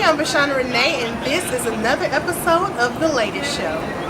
I'm Bashana Renee, and this is another episode of The Latest Show.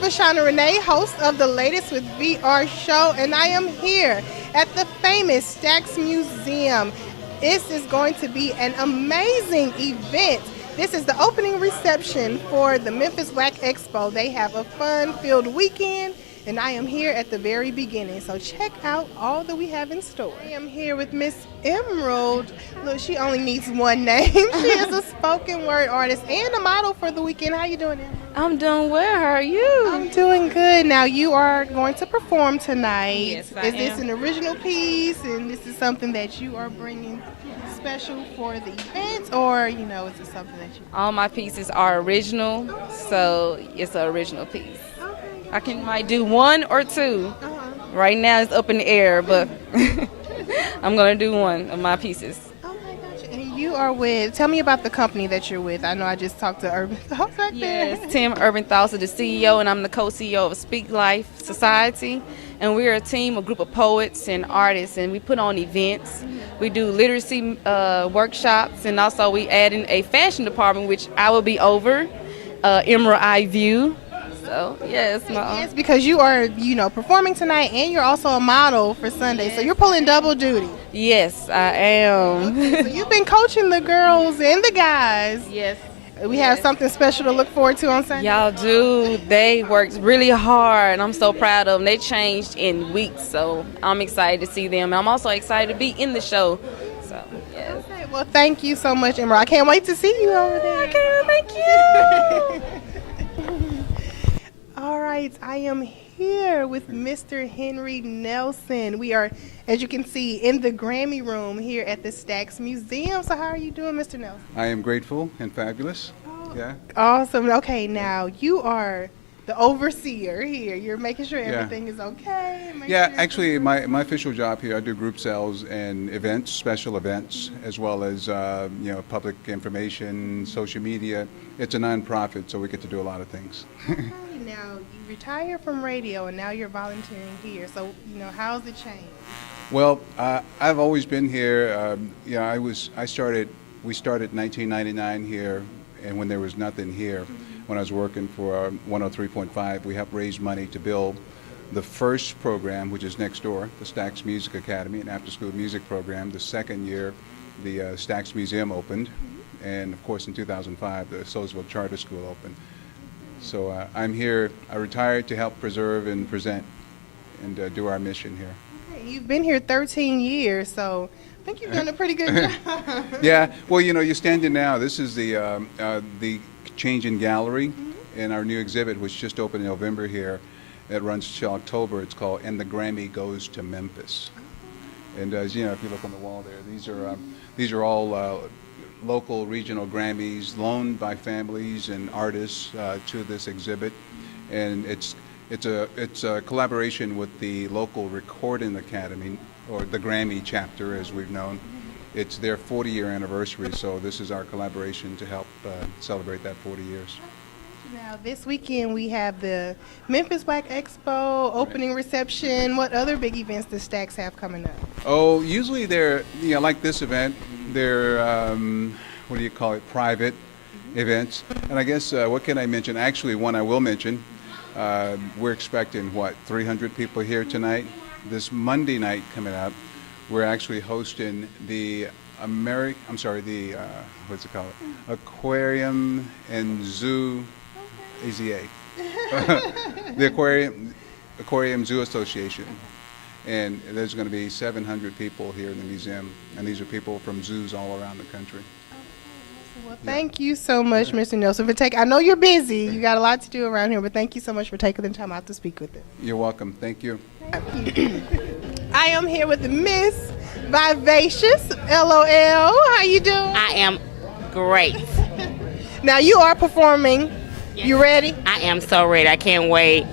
Bashana Renee, host of The Latest with VR Show, and I am here at the famous Stax Museum. This is going to be an amazing event. This is the opening reception for the Memphis Expo. They have a fun-filled weekend, and I am here at the very beginning. So check out all that we have in store. I am here with Miss Emerald. Look, she only needs one name. She is a spoken word artist and a model for the weekend. How you doing, Emerald? I'm doing well. How are you? I'm doing good. Now, you are going to perform tonight. Yes, I am. Is this an original piece, and this is something that you are bringing special for the event, or, is it something that you... All my pieces are original, so it's an original piece. Okay. Might do one or two. Uh-huh. Right now it's up in the air, but I'm going to do one of my pieces. Okay, gotcha. And you are with, tell me about the company that you're with. I know I just talked to Urban Thoughts right there. Yes, Tim Urban Thoughts is the CEO, and I'm the co-CEO of Speak Life Society. And we're a team, a group of poets and artists, and we put on events. We do literacy workshops, and also we add in a fashion department, which I will be over, Emerald Eye View. So, yes, Yes, because you are, performing tonight, and you're also a model for Sunday, yes. So you're pulling double duty. Yes, I am. Okay, so you've been coaching the girls and the guys. Yes. We have something special to look forward to on Sunday. Y'all do. They worked really hard, and I'm so proud of them. They changed in weeks, so I'm excited to see them. I'm also excited to be in the show. So, yes. Okay, well, thank you so much, Emerald. I can't wait to see you over there. Okay, thank you. All right, I am here with Mr. Henry Nelson. We are, as you can see, in the Grammy room here at the Stax Museum. So how are you doing, Mr. Nelson? I am grateful and fabulous. Yeah. Awesome. Okay, now you are the overseer here. You're making sure everything is okay. Actually, my official job here, I do group sales and events, special events, as well as public information, social media. It's a nonprofit, so we get to do a lot of things. Okay, now you retired from radio, and now you're volunteering here. So how's it changed? Well, I've always been here. We started in 1999 here, and when there was nothing here. When I was working for 103.5, we helped raise money to build the first program, which is next door, the Stax Music Academy, an after-school music program. The second year, the Stax Museum opened, and of course in 2005, the Soulsville Charter School opened. So I'm here. I retired to help preserve and present and do our mission here. Okay, you've been here 13 years, so I think you've done a pretty good job. Yeah, well, you're standing now. This is the Change in Gallery, and our new exhibit, which just opened in November here. It runs till October. It's called "And the Grammy Goes to Memphis." And as if you look on the wall there, these are all local, regional Grammys loaned by families and artists to this exhibit, and it's a collaboration with the local Recording Academy, or the Grammy chapter, as we've known. It's their 40-year anniversary, so this is our collaboration to help celebrate that 40 years. Now, this weekend we have the Memphis Expo opening reception. What other big events does Stax have coming up? Oh, usually they're, like this event, they're, private events. And I guess, what can I mention? Actually, one I will mention, we're expecting, 300 people here tonight. This Monday night coming up, we're actually hosting the Aquarium and Zoo, AZA, the Aquarium Zoo Association. And there's going to be 700 people here in the museum, and these are people from zoos all around the country. Well, thank you so much, Mr. Nelson, for taking. I know you're busy. You got a lot to do around here, but thank you so much for taking the time out to speak with us. You're welcome. Thank you. I am here with Miss Vivacious, LOL. How you doing? I am great. Now, you are performing You ready? I am so ready. I can't wait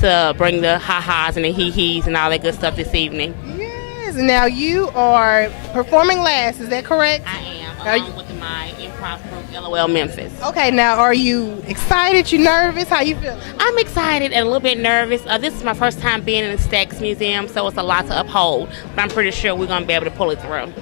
to bring the ha-has and the hee-hees and all that good stuff this evening. Yes. Now you are performing last. Is that correct? I am, along with my improv group, LOL Memphis. Okay. Now, are you excited? You nervous? How you feeling? I'm excited and a little bit nervous. This is my first time being in the Stax Museum, so it's a lot to uphold. But I'm pretty sure we're going to be able to pull it through.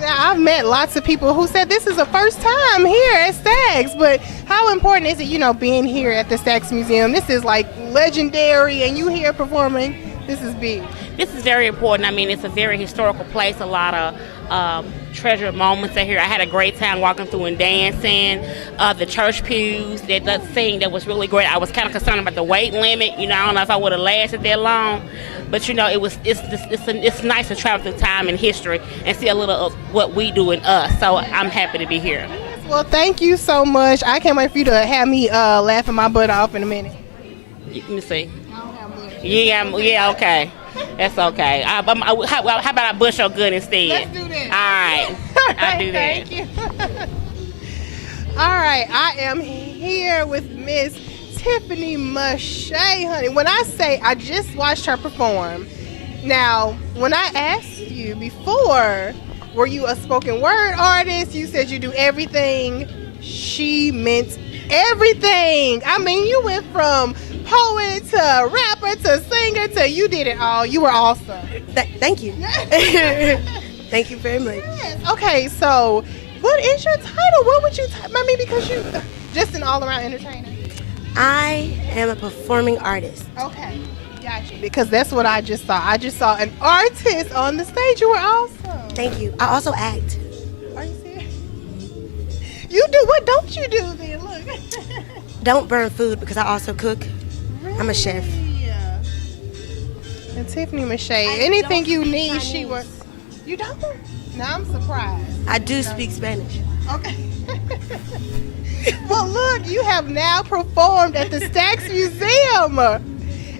Now, I've met lots of people who said this is the first time here at Stax, but how important is it, being here at the Stax Museum? This is like legendary, and you here performing. This is big. This is very important. I mean, it's a very historical place. A lot of treasured moments are here. I had a great time walking through and dancing. The church pews, that thing that was really great. I was kind of concerned about the weight limit. I don't know if I would have lasted that long. But it's nice to travel through time and history and see a little of what we do in us. So I'm happy to be here. Well, thank you so much. I can't wait for you to have me laughing my butt off in a minute. Let me see. Yeah, okay. That's okay. How about I bush your good instead? Let's do that. All right. I'll do that. Thank you. All right. I am here with Miss Tiffany Mache, honey. When I say I just watched her perform, now, when I asked you before, were you a spoken word artist? You said you do everything. She meant everything. I mean, you went from poet to rapper to singer to you did it all. You were awesome. Thank you. Thank you very much. Yes. Okay, so what is your title? What would you because you just an all-around entertainer. I am a performing artist. Okay, got you. Because that's what I just saw. I just saw an artist on the stage. You were awesome. Thank you. I also act. Are you serious? You do? What don't you do then? Look. Don't burn food because I also cook. Really? I'm a chef. Yeah. And Tiffany Mache, anything you need, Chinese. she was. You don't? Now I'm surprised. I do speak Spanish. Okay. Well, look, you have now performed at the Stax Museum.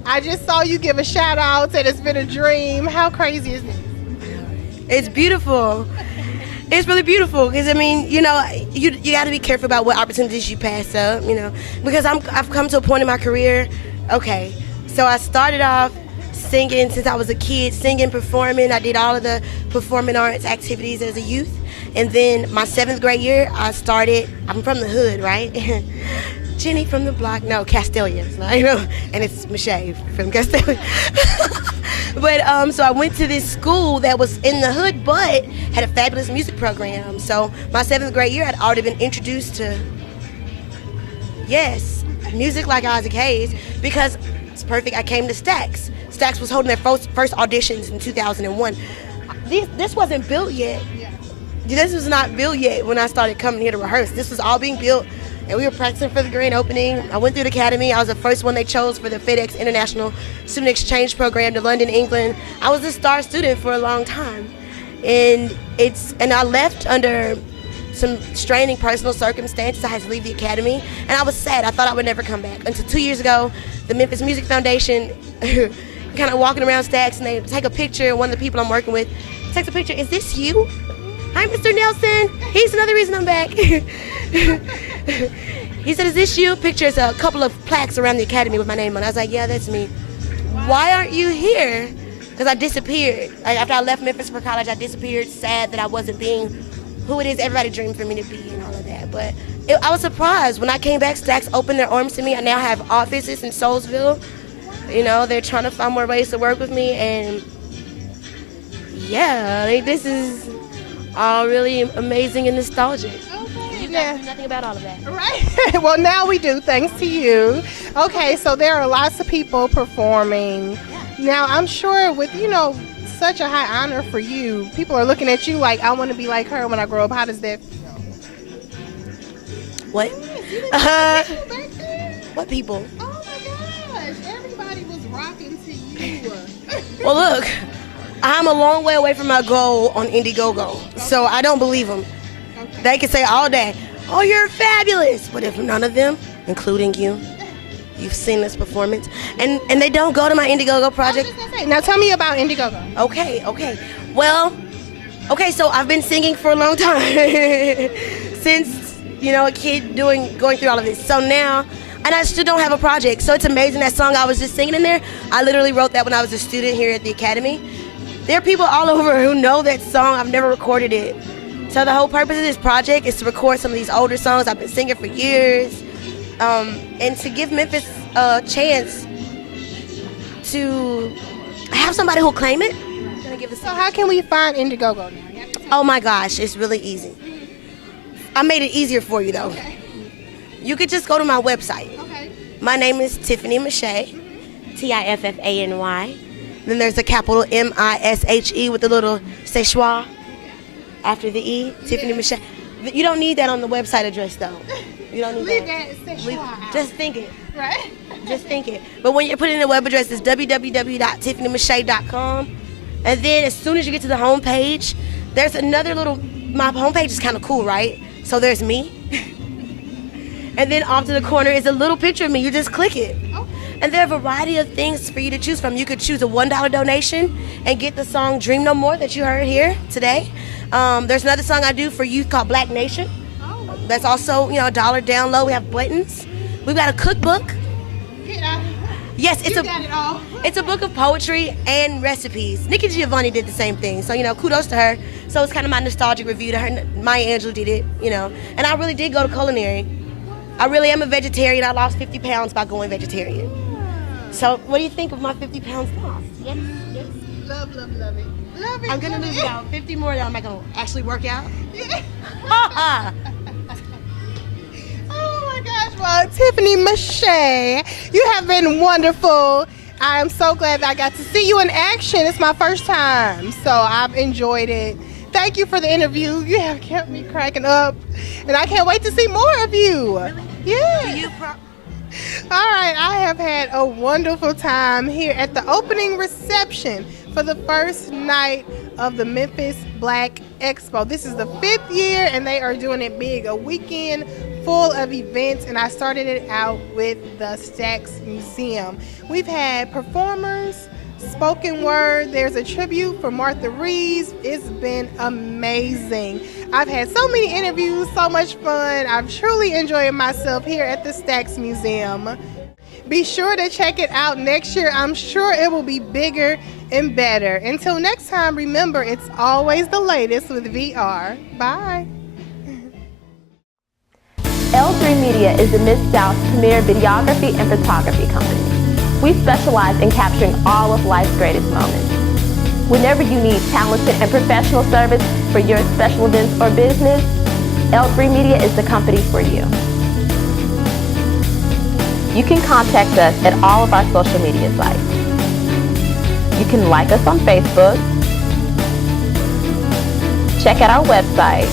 I just saw you give a shout out, said it's been a dream. How crazy is this? It's beautiful. It's really beautiful because, you got to be careful about what opportunities you pass up, because I've come to a point in my career, okay, so I started off singing since I was a kid, singing, performing. I did all of the performing arts activities as a youth. And then my 7th grade year, I'm from the hood, right? Jenny from the block, no, Castellians, and it's Mache from Castellians. But so I went to this school that was in the hood, but had a fabulous music program. So my 7th grade year, I'd already been introduced to, music like Isaac Hayes, because it's perfect. I came to Stax. Stax was holding their first auditions in 2001. This wasn't built yet. This was not built yet when I started coming here to rehearse. This was all being built, and we were practicing for the grand opening. I went through the academy. I was the first one they chose for the FedEx International Student Exchange Program to London, England. I was a star student for a long time, and I left under some straining personal circumstances. I had to leave the academy, and I was sad. I thought I would never come back until 2 years ago. The Memphis Music Foundation, kind of walking around Stax, and they take a picture. One of the people I'm working with takes a picture. Is this you? Hi, Mr. Nelson. He's another reason I'm back. He said, is this you? Pictures a couple of plaques around the academy with my name on it. I was like, yeah, that's me. Why aren't you here? Because I disappeared. After I left Memphis for college, I disappeared, sad that I wasn't being who it is everybody dreamed for me to be and all of that. But I was surprised. When I came back, Stax opened their arms to me. I now have offices in Soulsville. They're trying to find more ways to work with me. And this is all really amazing and nostalgic. Okay. You guys knew nothing about all of that. Right. Well, now we do, thanks to you. Okay, so there are lots of people performing. Yeah. Now, I'm sure with, such a high honor for you, people are looking at you like, I want to be like her when I grow up. How does that feel? What? Yes, people back there? What people? Oh, my gosh. Everybody was rocking to you. Well, look. I'm a long way away from my goal on Indiegogo, so I don't believe them. Okay. They can say all day, oh, you're fabulous, but if none of them, including you've seen this performance, and they don't go to my Indiegogo project. Now tell me about Indiegogo. Okay. Well, so I've been singing for a long time, since, a kid going through all of this. So now and I still don't have a project. So it's amazing. That song I was just singing in there, I literally wrote that when I was a student here at the Academy. There are people all over who know that song. I've never recorded it. So the whole purpose of this project is to record some of these older songs I've been singing for years, and to give Memphis a chance to have somebody who'll claim it. So how can we find Indiegogo now? Oh my gosh, it's really easy. I made it easier for you though. Okay. You could just go to my website. Okay. My name is Tiffany Mishay, Tiffany. Then there's a capital Mishe with a little Szechuan after the E, Tiffany Mishay. You don't need that on the website address though. You don't need Leave that. that Szechuan. Just think it. Right? Just think it. But when you're putting in the web address, it's www.tiffanymishay.com. And then as soon as you get to the home page, there's another little, my home page is kind of cool, right? So there's me. And then off to the corner is a little picture of me. You just click it. And there are a variety of things for you to choose from. You could choose a $1 donation and get the song Dream No More that you heard here today. There's another song I do for youth called Black Nation. That's also, $1 down low. We have buttons. We've got a cookbook. Yes, it's it's a book of poetry and recipes. Nikki Giovanni did the same thing, so kudos to her. So it's kind of my nostalgic review to her. Maya Angelou did it, and I really did go to culinary. I really am a vegetarian. I lost 50 pounds by going vegetarian. So what do you think of my 50 pounds lost? Yes. Love it. Love it. I'm gonna lose about 50 more. That I'm not gonna actually work out. Yeah. Oh my gosh, well, Tiffany Mishay, you have been wonderful. I am so glad that I got to see you in action. It's my first time, so I've enjoyed it. Thank you for the interview. You have kept me cracking up, and I can't wait to see more of you. Really? Yeah. All right, I have had a wonderful time here at the opening reception for the first night of the Memphis Black Expo. This is the 5th year, and they are doing it big, a weekend full of events, and I started it out with the Stax Museum. We've had performers, spoken word, there's a tribute for Martha Reeves. It's been amazing. I've had so many interviews, so much fun. I'm truly enjoying myself here at the Stax Museum. Be sure to check it out next year. I'm sure it will be bigger and better. Until next time, remember, it's always the latest with VR. Bye. L3 Media is the Mid-South's premier videography and photography company. We specialize in capturing all of life's greatest moments. Whenever you need talented and professional service for your special events or business, L3 Media is the company for you. You can contact us at all of our social media sites. You can like us on Facebook, check out our website,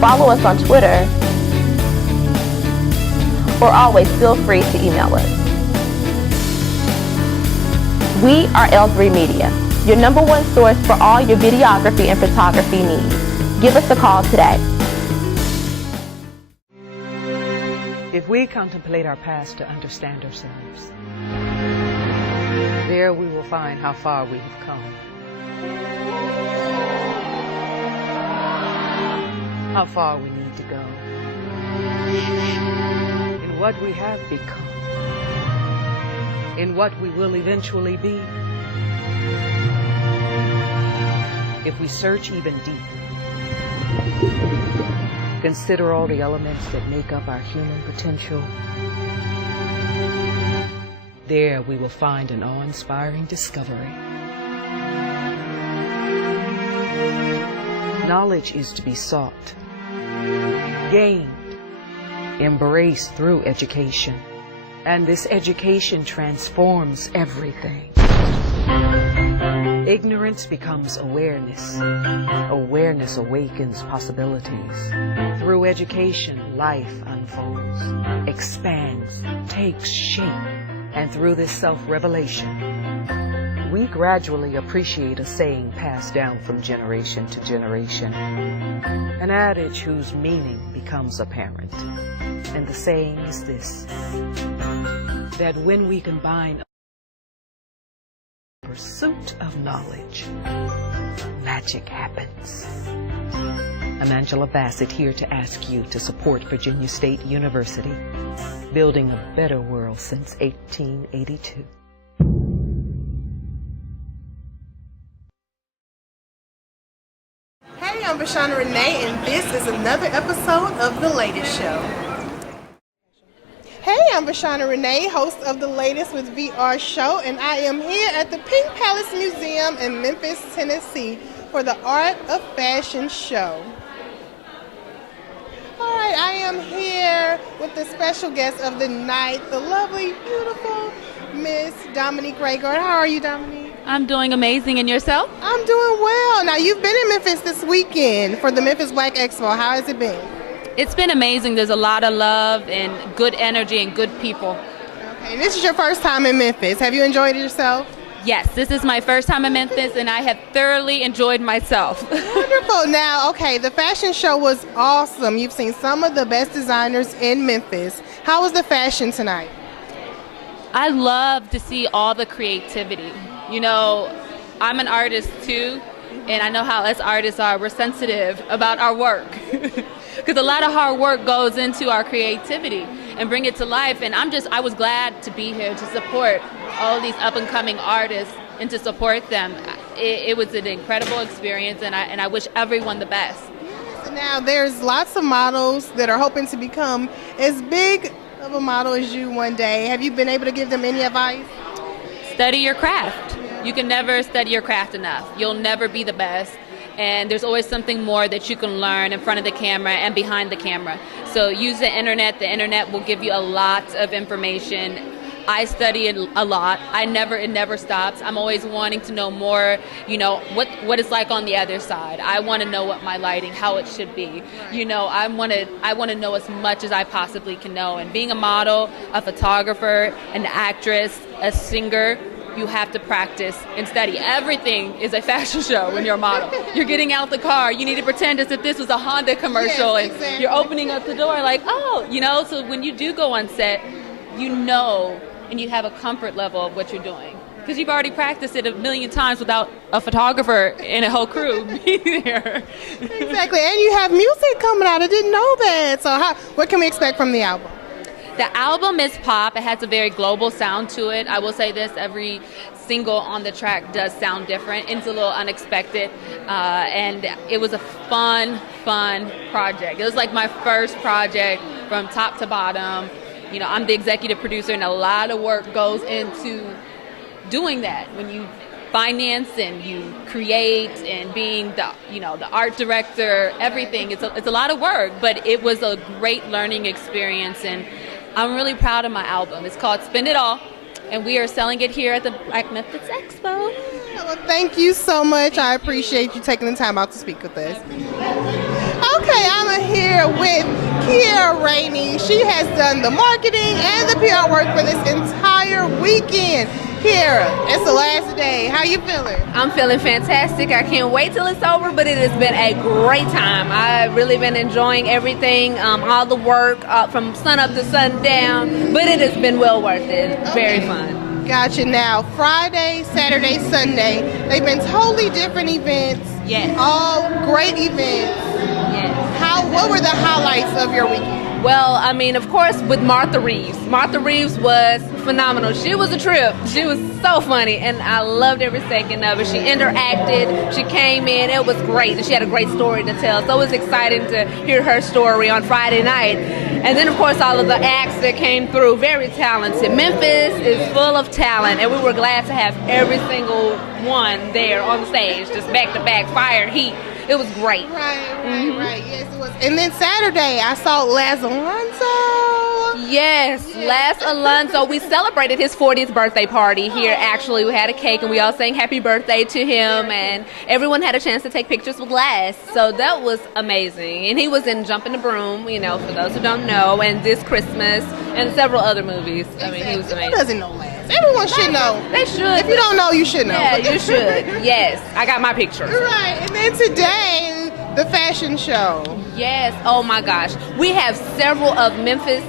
follow us on Twitter, or always feel free to email us. We are L3 Media, your #1 source for all your videography and photography needs. Give us a call today. If we contemplate our past to understand ourselves, there we will find how far we have come. How far we need to go. In what we have become. In what we will eventually be. If we search even deeper, consider all the elements that make up our human potential, there we will find an awe-inspiring discovery. Knowledge is to be sought, gained, embraced through education, and this education transforms everything. Ignorance becomes awareness. Awareness awakens possibilities. Through education, life unfolds, expands, takes shape, and through this self-revelation, we gradually appreciate a saying passed down from generation to generation, an adage whose meaning becomes apparent. And the saying is this, that when we combine pursuit of knowledge, magic happens. I'm Angela Bassett, here to ask you to support Virginia State University, building a better world since 1882. Hey, I'm Bashana Renee, and this is another episode of The Latest Show. Hey, I'm Bashana Renee, host of The Latest with VR Show, and I am here at the Pink Palace Museum in Memphis, Tennessee for the Art of Fashion show. All right, I am here with the special guest of the night, the lovely, beautiful Miss Dominique Raygard. How are you, Dominique? I'm doing amazing, and yourself? I'm doing well. Now, you've been in Memphis this weekend for the Memphis Black Expo. How has it been? It's been amazing. There's a lot of love and good energy and good people. Okay, and this is your first time in Memphis. Have you enjoyed it yourself? Yes, this is my first time in Memphis, and I have thoroughly enjoyed myself. Wonderful. Now, okay, the fashion show was awesome. You've seen some of the best designers in Memphis. How was the fashion tonight? I love to see all the creativity. You know, I'm an artist too, and I know how us artists are. We're sensitive about our work because a lot of hard work goes into our creativity and bring it to life. And I was glad to be here to support all these up-and-coming artists and to support them. It was an incredible experience, and I wish everyone the best. Now, there's lots of models that are hoping to become as big of a model as you one day. Have you been able to give them any advice? Study your craft. You can never study your craft enough. You'll never be the best. And there's always something more that you can learn in front of the camera and behind the camera. So use the internet. The internet will give you a lot of information. I study a lot. It never stops. I'm always wanting to know more, you know, what it's like on the other side. I want to know what my lighting, how it should be. You know, I want to know as much as I possibly can know. And being a model, a photographer, an actress, a singer, you have to practice and study. Everything is a fashion show when you're a model. You're getting out the car. You need to pretend as if this was a Honda commercial, yes, and exactly. You're opening up the door like, oh, you know. So when you do go on set, you know, and you have a comfort level of what you're doing because you've already practiced it a million times without a photographer and a whole crew being there. Exactly, and you have music coming out. I didn't know that. So what can we expect from the album? The album is pop. It has a very global sound to it. I will say this, every single on the track does sound different. It's a little unexpected, and it was a fun project. It was like my first project from top to bottom. You know, I'm the executive producer, and a lot of work goes into doing that. When you finance and you create and being the art director, everything, it's a lot of work, but it was a great learning experience, and I'm really proud of my album. It's called Spend It All, and we are selling it here at the Black Memphis Expo. Well, thank you so much. I appreciate you taking the time out to speak with us. Okay, I'm here with Kiara Rainey. She has done the marketing and the PR work for this entire weekend. Kiara, it's the last day. How you feeling? I'm feeling fantastic. I can't wait till it's over, but it has been a great time. I've really been enjoying everything, all the work from sun up to sundown, but it has been well worth it. Very fun. Gotcha. Now, Friday, Saturday, Sunday, they've been totally different events. Yes. All great events. Yes. What were the highlights of your weekend? Well, I mean, of course, with Martha Reeves. Martha Reeves was phenomenal. She was a trip. She was so funny, and I loved every second of it. She interacted. She came in. It was great, and she had a great story to tell. So it was exciting to hear her story on Friday night. And then, of course, all of the acts that came through, very talented. Memphis is full of talent, and we were glad to have every single one there on the stage, just back-to-back, fire, heat. It was great. Right. Yes, it was. And then Saturday, I saw Laz Alonso. Yes, Laz Alonso. We celebrated his 40th birthday party here. Actually, we had a cake, and we all sang happy birthday to him, and everyone had a chance to take pictures with Laz. So that was amazing. And he was in Jumpin' the Broom, you know, for those who don't know, and This Christmas, and several other movies. I mean, he was amazing. Who doesn't know Laz? Everyone should know. They should. If you don't know, you should know. Yeah, you should. Yes, I got my pictures. Right, and then today, the fashion show. Yes, oh my gosh. We have several of Memphis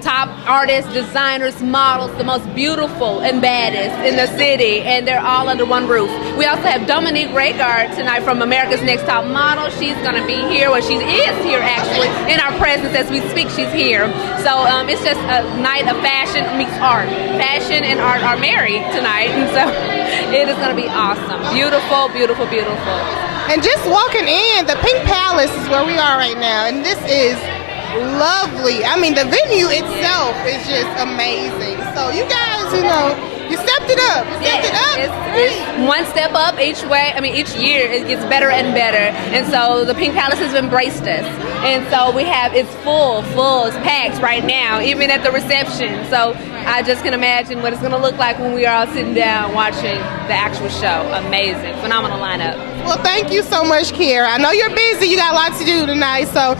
top artists, designers, models, the most beautiful and baddest in the city, and they're all under one roof. We also have Dominique Rhaegar tonight from America's Next Top Model. She's going to be here, well, she is here actually, in our presence as we speak. She's here. So it's just a night of fashion meets art. Fashion and art are married tonight, and so it is going to be awesome. Beautiful, beautiful, beautiful. And just walking in, the Pink Palace is where we are right now, and this is lovely. I mean, the venue itself is just amazing. So you guys, you stepped it up. You stepped it up. It's one step up each way. I mean, each year it gets better and better. And so the Pink Palace has embraced us. And so it's full, it's packed right now, even at the reception. So I just can imagine what it's going to look like when we are all sitting down watching the actual show. Amazing, phenomenal lineup. Well, thank you so much, Kiera. I know you're busy. You got a lot to do tonight, so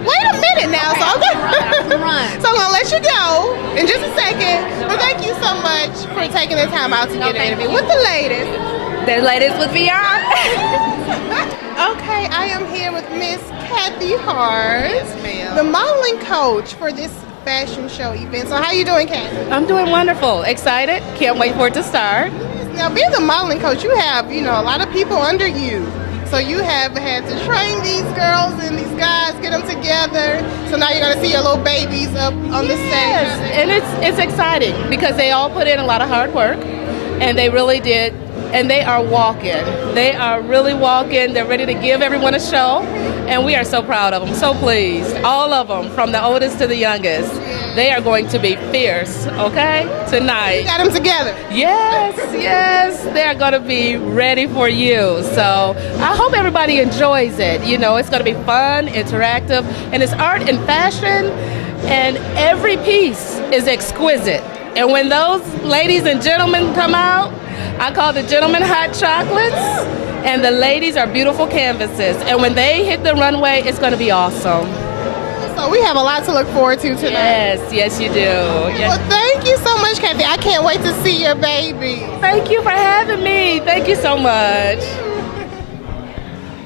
wait a minute now. So I'm going to let you go in just a second. But thank you so much for taking the time out to get an interview with the ladies. The ladies with VR. Okay, I am here with Miss Kathy Hart, the modeling coach for this fashion show event. So how you doing, Kathy? I'm doing wonderful. Excited. Can't wait for it to start. Now, being the modeling coach, you have, a lot of people under you. So you have had to train these girls and these guys, get them together. So now you're going to see your little babies up on the stage. And it's exciting because they all put in a lot of hard work, and they really did. And they are walking. They are really walking. They're ready to give everyone a show. And we are so proud of them, so pleased. All of them, from the oldest to the youngest. They are going to be fierce, okay, tonight. You got them together. Yes. They're going to be ready for you. So I hope everybody enjoys it. It's going to be fun, interactive, and it's art and fashion, and every piece is exquisite. And when those ladies and gentlemen come out, I call the gentlemen hot chocolates, and the ladies are beautiful canvases. And when they hit the runway, it's going to be awesome. So we have a lot to look forward to tonight. Yes, you do. Yes. Well, thank you so much, Kathy. I can't wait to see your baby. Thank you for having me. Thank you so much.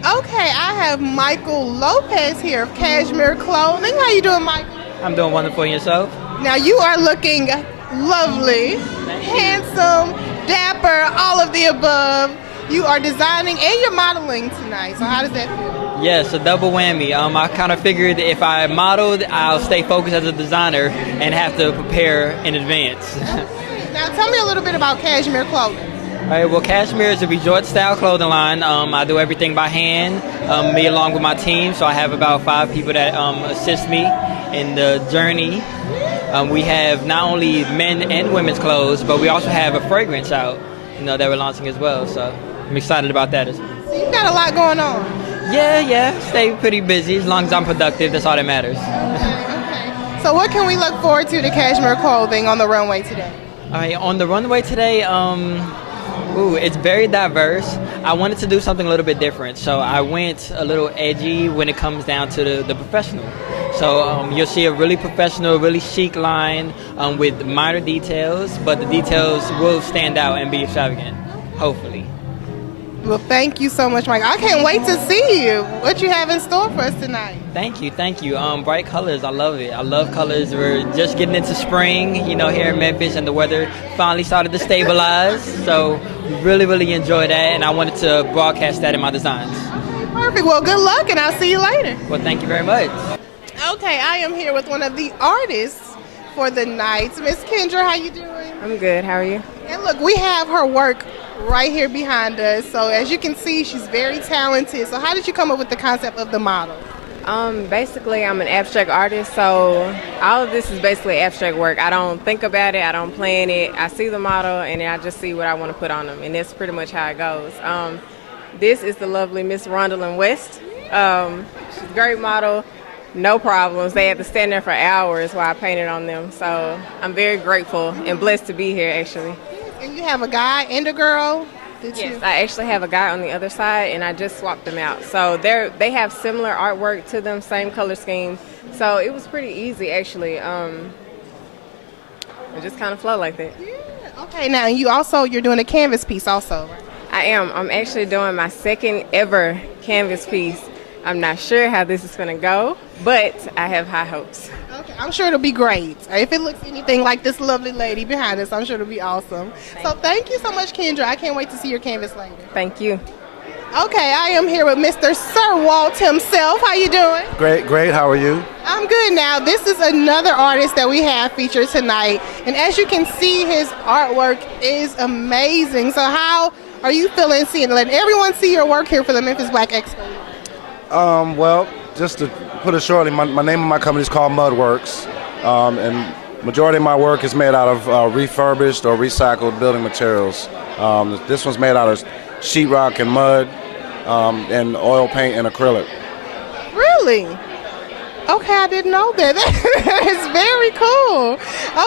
Okay, I have Michael Lopez here of Cashmere Clothing. How you doing, Michael? I'm doing wonderful. And yourself? Now, you are looking lovely, handsome, dapper, all of the above. You are designing and you're modeling tonight. So how does that feel? Yes, a double whammy. I kind of figured if I modeled, I'll stay focused as a designer and have to prepare in advance. Now tell me a little bit about Cashmere Clothing. All right, well, Cashmere is a resort-style clothing line. I do everything by hand, me along with my team. So I have about 5 people that assist me in the journey. We have not only men and women's clothes, but we also have a fragrance out, that we're launching as well. So I'm excited about that as well. So you got a lot going on. Yeah. Stay pretty busy. As long as I'm productive, that's all that matters. Okay. So what can we look forward to Cashmere Clothing on the runway today? All right, on the runway today, it's very diverse. I wanted to do something a little bit different, so I went a little edgy when it comes down to the professional. So you'll see a really professional, really chic line with minor details, but the details will stand out and be extravagant, hopefully. Well, thank you so much, Mike. I can't wait to see you. What you have in store for us tonight? Thank you. Bright colors, I love it. I love colors. We're just getting into spring, here in Memphis, and the weather finally started to stabilize. So we really enjoy that, and I wanted to broadcast that in my designs. Perfect. Well, good luck, and I'll see you later. Well, thank you very much. Okay, I am here with one of the artists for the night. Miss Kendra, how you doing? I'm good. How are you? And look, we have her work right here behind us. So as you can see, she's very talented. So how did you come up with the concept of the model? Basically, I'm an abstract artist, so all of this is basically abstract work. I don't think about it. I don't plan it. I see the model, and I just see what I want to put on them, and that's pretty much how it goes. This is the lovely Miss Rondalyn West. She's a great model. No problems. They had to stand there for hours while I painted on them. So I'm very grateful and blessed to be here, actually. And you have a guy and a girl? Yes, I actually have a guy on the other side, and I just swapped them out. So they have similar artwork to them, same color scheme. So it was pretty easy, actually. It just kind of flowed like that. Yeah. Okay, now you're doing a canvas piece also, right? I am. I'm actually doing my second ever canvas piece. I'm not sure how this is going to go, but I have high hopes. Okay, I'm sure it'll be great. If it looks anything like this lovely lady behind us, I'm sure it'll be awesome. Thank you so much, Kendra. I can't wait to see your canvas later. Thank you. Okay, I am here with Mr. Sir Walt himself. How you doing? Great. How are you? I'm good now. This is another artist that we have featured tonight. And as you can see, his artwork is amazing. So how are you feeling seeing, letting everyone see your work here for the Memphis Black Expo? Well, just to put it shortly, my name of my company is called Mudworks. And majority of my work is made out of refurbished or recycled building materials. This one's made out of sheetrock and mud and oil paint and acrylic. Really? Okay, I didn't know that. It's very cool.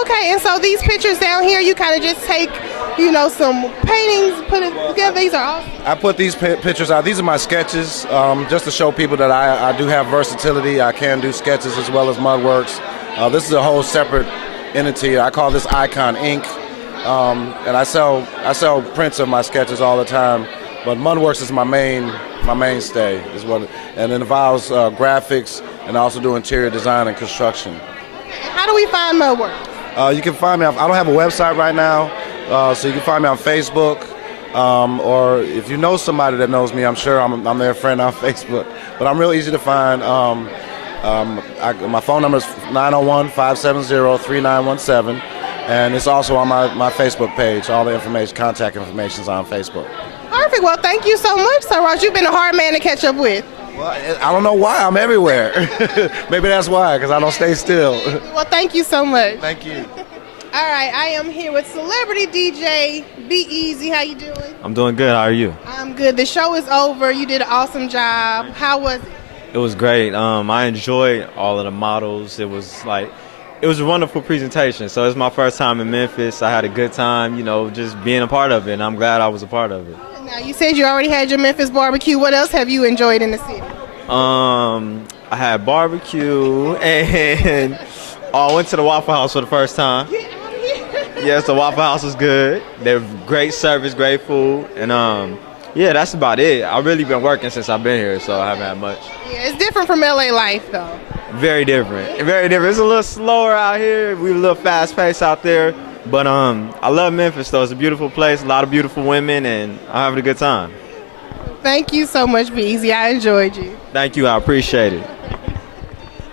Okay, and so these pictures down here, you kind of just take, some paintings, put it together. These are all. I put these pictures out. These are my sketches, just to show people that I do have versatility. I can do sketches as well as Mudworks. This is a whole separate entity. I call this Icon Inc. And I sell prints of my sketches all the time, but Mudworks is my mainstay, and it involves graphics and I also do interior design and construction. How do we find Mudworks? You can find me. I don't have a website right now, so you can find me on Facebook, or if you know somebody that knows me, I'm sure I'm their friend on Facebook. But I'm real easy to find. My phone number is 901-570-3917. And it's also on my Facebook page. All the information, contact information is on Facebook. Perfect. Well, thank you so much, Sir Ross. You've been a hard man to catch up with. Well, I don't know why. I'm everywhere. Maybe that's why, because I don't stay still. Well, thank you so much. Thank you. All right, I am here with celebrity DJ Be Easy. How you doing? I'm doing good. How are you? I'm good. The show is over. You did an awesome job. How was it? It was great. I enjoyed all of the models. It was a wonderful presentation. So it's my first time in Memphis. I had a good time, just being a part of it, and I'm glad I was a part of it. Now, you said you already had your Memphis barbecue. What else have you enjoyed in the city? I had barbecue, and I went to the Waffle House for the first time. Yes, the Waffle House was good. They're great service, great food, and yeah, that's about it. I've really been working since I've been here, so I haven't had much. Yeah, it's different from LA life, though. Very different. Very different. It's a little slower out here. We're a little fast-paced out there. But I love Memphis, though. It's a beautiful place, a lot of beautiful women, and I'm having a good time. Thank you so much, Be Easy. I enjoyed you. Thank you. I appreciate it.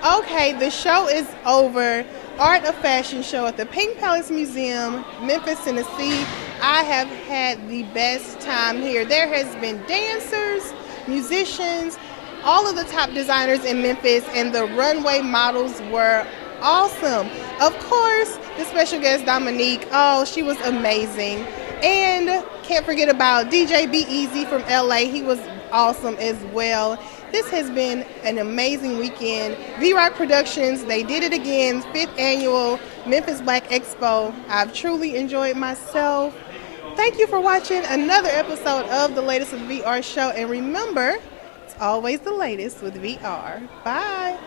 Okay, the show is over. Art of Fashion show at the Pink Palace Museum, Memphis, Tennessee. I have had the best time here. There has been dancers, musicians, all of the top designers in Memphis, and the runway models were awesome. Of course, the special guest Dominique, she was amazing. And can't forget about DJ Be Easy from LA. He was awesome as well. This has been an amazing weekend. V-Rock Productions, they did it again, 5th annual Memphis Black Expo. I've truly enjoyed myself. Thank you for watching another episode of The Latest with VR Show. And remember, it's always the latest with VR. Bye.